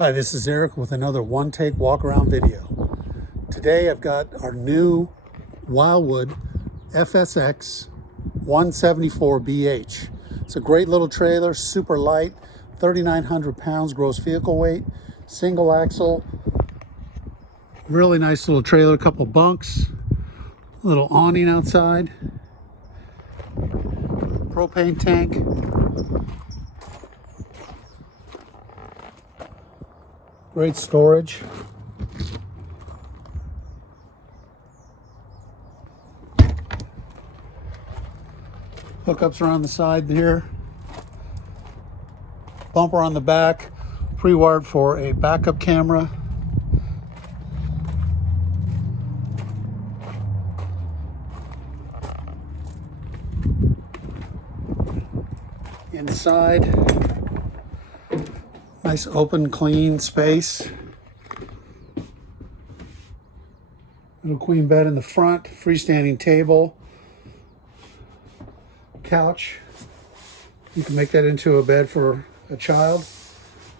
Hi, this is Eric with another one-take walk-around video. Today I've got our new Wildwood FSX 174BH. It's a great little trailer, super light, 3,900 pounds gross vehicle weight, single axle, really nice little trailer, couple bunks, little awning outside, propane tank, great storage. Hookups around the side here. Bumper on the back, pre-wired for a backup camera. Inside, nice open, clean space. Little queen bed in the front, freestanding table, couch. You can make that into a bed for a child.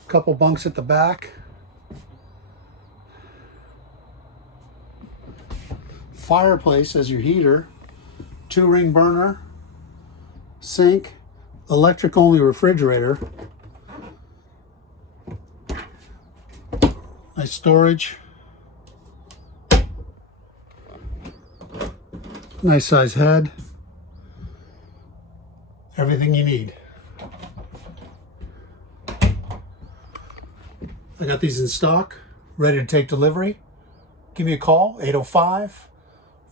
Couple bunks at the back. Fireplace as your heater. 2-ring burner. Sink. Electric only refrigerator. Nice storage. Nice size head. Everything you need. I got these in stock, ready to take delivery. Give me a call,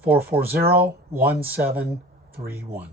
805-440-1731.